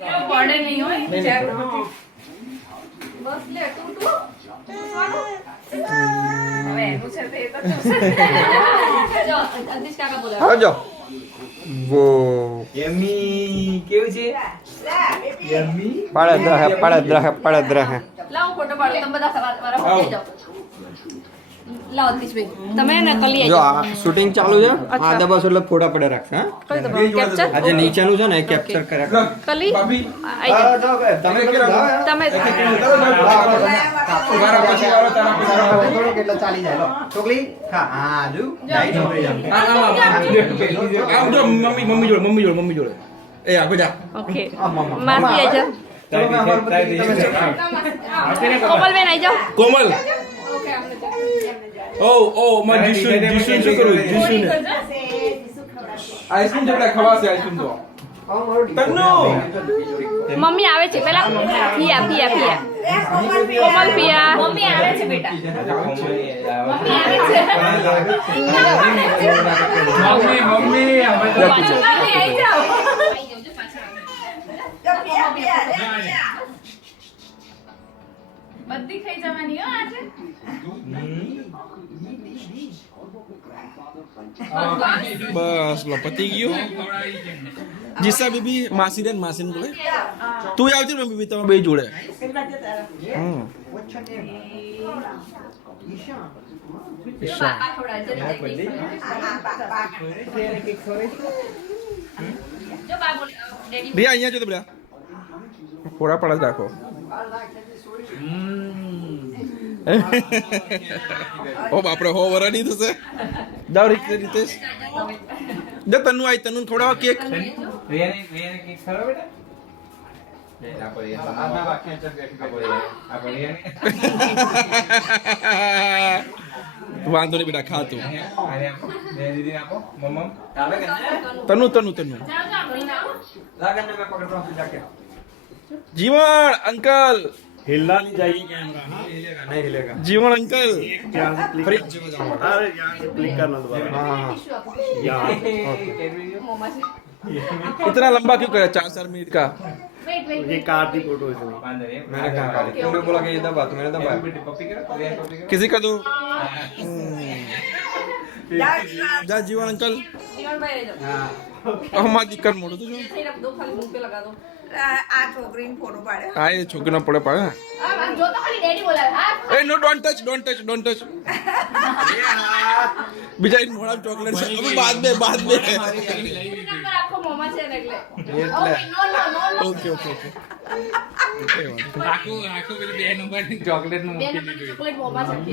પડે નહીં હોય બસ લે તું હવે એનું છે તે તો જો અદિશ કાકા બોલાવો આવજો વો યમ્મી કેવું છે યમ્મી પડદ રહે લાવો ફોટો પાડો તમે બધા મારા ફોટો જાઓ લાવો અદિશભાઈ તમે ને કલી જો આ શૂટિંગ ચાલુ છે આ દબાસ એટલે ફોટા પડે રાખશે હા કઈ દબાવ કેપ્ચર આ જે નીચેનું છે ને એ કેપ્ચર કર્યા કલી ભાભી આઈ જાઓ તમે તમે વારો પછી વારો તારા પછી વારો થોડો કેટલો ચાલી જાય લો છોકરી હા હા જો ડાઈ છોકરી આમ જો મમ્મી જોડે એ આ બધા ઓકે માસી આઈ જાઓ કોમલબેન આઈ જાઓ કોમલ ઓ માં જીસુ શું કરું જીસુ ને આઈસ્ક્રીમ જેટલા ખવાશે આઈસ્ક્રીમ તો તન્નુ મમ્મી આવે છે પેલા પિયા કોમલ પિયા મમ્મી આવે છે બેટા મમ્મી આવે છે મમ્મી હવે તો આઈ જાઓ બધી ખાઈ જવાની હો આજે બસ લો પતી ગયું જીસા બીબી માસીને જોડે તું આવતી ને બીબી તમે બે જોડે બાપા થોડા જલ્દી જો બાબુ ડેડી રિયા અહીંયા જો તો બધા ફોડા પડા રાખો ઓ બાપરે હો વરાડી થશે જાવ રીતેશ જો તન્નુ આઈ તન્નુ થોડા કેક રિયાને કેક ખરો બેટા વાંધો નહીં બેટા ખા તું તન્નુ જીવન અંકલ हिलना नहीं चाहिए कैमरा हाँ नहीं हिलेगा जीवन अंकल यहाँ से क्लिक अरे यहाँ से क्लिक करना दोबारा हाँ यहाँ इतना लंबा क्यों करे 4 मिनट का ये कार की फोटो इसमें मैंने कहा तुमने बोला कि ये दबा तो मैंने दबाया किसी का तो जा जीवन अंकल જીવનભાઈ આઈ જાઓ हमारी दिक्कत मोड़ो तो जो થઈ રખ દો ખાલી મુંહ पे લગા દો આ છોકરીને ફોટો પાડ્યો हाँ ये छोकरी पड़े पड़े જો તો ખાલી ડેડી બોલાવે હા ए नो डोंट टच બીજા એક મોડા ચોકલેટ છે અબે બાદ में નંબર આપકો મોમા છે ને એટલે એટલે ઓકે નો ओके બે નંબર ચોકલેટ મોમા છે